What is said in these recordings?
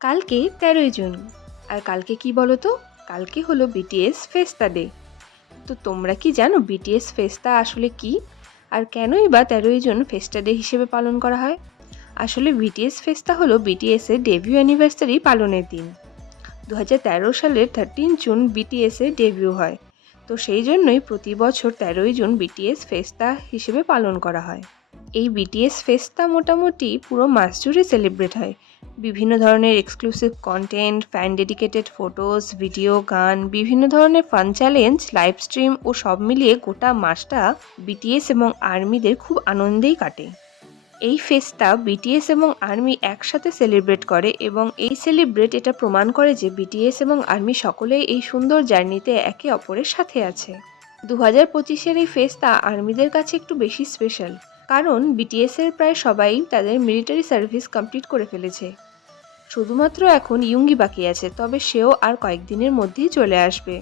কালকে ১৩ই জুন। আর কালকে কি বলো তো? কালকে হলো বিটিএস ফেস্তা ডে। তো তোমরা কি জানো বিটিএস ফেস্তা আসলে কি? আর কেনই বা ১৩ই জুন ফেস্টা ডে হিসেবে পালন করা হয়? আসলে বিটিএস ফেস্তা হলো বিটিএস এর ডেবিউ অ্যানিভার্সারি পালনের দিন। ২০১৩ সালের 13 জুন বিটিএস এর ডেবিউ হয়। তো সেই জন্যই প্রতি বছর ১৩ই জুন বিটিএস ফেস্তা হিসেবে পালন করা হয়। এই বিটিএস ফেস্তা মোটামুটি পুরো মাস জুড়ে সেলিব্রেট হয়। বিভিন্ন ধরনের exclusive content, fan dedicated photos, video, গান, বিভিন্ন ধরনের ফান চ্যালেঞ্জ, লাইভ স্ট্রিম ও সব মিলিয়ে গোটা মাসটা বিটিএস এবং আর্মিদের খুব আনন্দেই কাটে। এই ফেস্টা বিটিএস এবং আর্মি একসাথে সেলিব্রেট করে এবং এই সেলিব্রেট এটা প্রমাণ করে যে বিটিএস এবং আর্মি সকলেই এই সুন্দর জার্নিতে একে অপরের সাথে আছে। ২০২৫-এর এই ফেস্টা আর্মিদের কাছে একটু বেশি স্পেশাল, কারণ বিটিএস এর প্রায় সবাই তাদের মিলিটারি সার্ভিস কমপ্লিট করে ফেলেছে। শুধুমাত্র এখন ইয়ুঙ্গি বাকি আছে, তবে সেও আর কয়েকদিনের মধ্যেই চলে আসবে।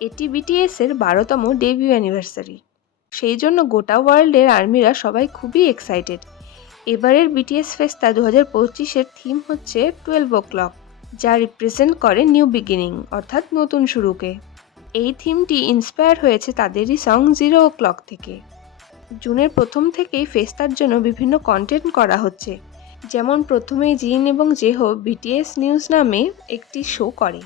এটি বিটিএস এর ১২তম ডেবিউ অ্যানিভার্সারি। সেই জন্য গোটা ওয়ার্ল্ডের আর্মিরা সবাই খুবই এক্সাইটেড। এবারের বিটিএস ফেস্তা ২০২৫-এর থিম হচ্ছে 12 o'clock, যা রিপ্রেজেন্ট করে নিউ বিগিনিং অর্থাৎ নতুন শুরুকে। এই থিমটি ইন্সপায়ার হয়েছে তাদেরই সং 0 o'clock থেকে। জুনের প্রথম থেকেই ফেস্তার জন্য বিভিন্ন কন্টেন্ট করা হচ্ছে। যেমন প্রথমেই জিন এবং জেহো বিটিএস নিউজ নামে একটি শো করে,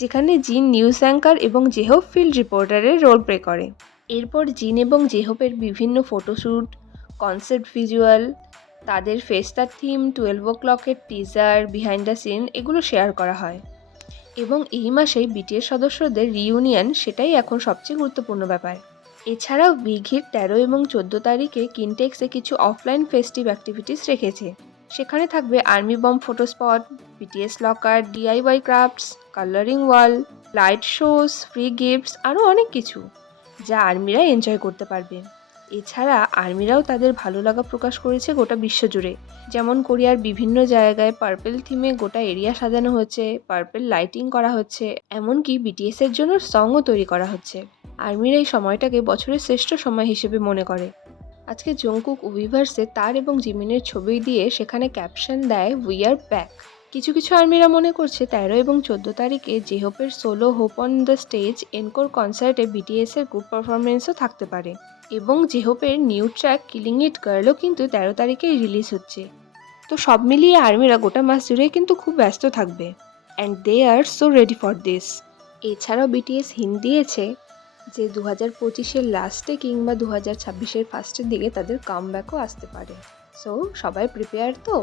যেখানে জিন নিউজ অ্যাঙ্কার এবং জেহো ফিল্ড রিপোর্টারের রোল প্লে করে। এরপর জিন এবং জেহোপের বিভিন্ন ফটোশ্যুট, কনসেপ্ট ভিজুয়াল, তাদের ফেস্টার থিম, 12 o'clock-এর টিজার, বিহাইন্ড দ্য সিন এগুলো শেয়ার করা হয়। এবং এই মাসেই বিটিএস সদস্যদের রিইউনিয়ন, সেটাই এখন সবচেয়ে গুরুত্বপূর্ণ ব্যাপার। এছাড়াও বিঘির ১৩ এবং ১৪ তারিখে কিনটেক্সে কিছু অফলাইন ফেস্টিভ অ্যাক্টিভিটিস রেখেছে। সেখানে থাকবে army bomb photo spot, BTS locker, DIY crafts, colouring wall, light shows, free gifts, আরও অনেক কিছু, যা আর্মিরা এনজয় করতে পারবে। এছাড়া আর্মিরাও তাদের ভালো লাগা প্রকাশ করেছে গোটা বিশ্বজুড়ে। যেমন কোরিয়ার বিভিন্ন জায়গায় পার্পেল থিমে গোটা এরিয়া সাজানো হচ্ছে, পার্পেল লাইটিং করা হচ্ছে, এমনকি বিটিএস এর জন্য সংও তৈরি করা হচ্ছে। আর্মিরা এই সময়টাকে বছরের শ্রেষ্ঠ সময় হিসেবে মনে করে। আজকে জংকুক উইভার্সে তার এবং জিমিনের ছবি দিয়ে সেখানে ক্যাপশন দেয় উই আর ব্যাক। কিছু কিছু আর্মিরা মনে করছে ১৩ এবং ১৪ তারিখে জেহোপের solo hope on the stage encore কনসার্টে বিটিএস এর গ্রুপ পারফরমেন্সও থাকতে পারে। এবং জেহোপের নিউ ট্র্যাক কিলিং ইট গার্লও কিন্তু ১৩ তারিখেই রিলিজ হচ্ছে। তো সব মিলিয়ে আর্মিরা গোটা মাস জুড়েই কিন্তু খুব ব্যস্ত থাকবে, and they are so ready for this. এছাড়াও বিটিএস হিন্ট দিয়েছে যে ২০২৫-এর লাস্টে কিংবা ২০২৬-এর ফার্স্টের দিকে তাদের কামব্যাকও আসতে পারে। সো সবাই প্রিপেয়ার তো?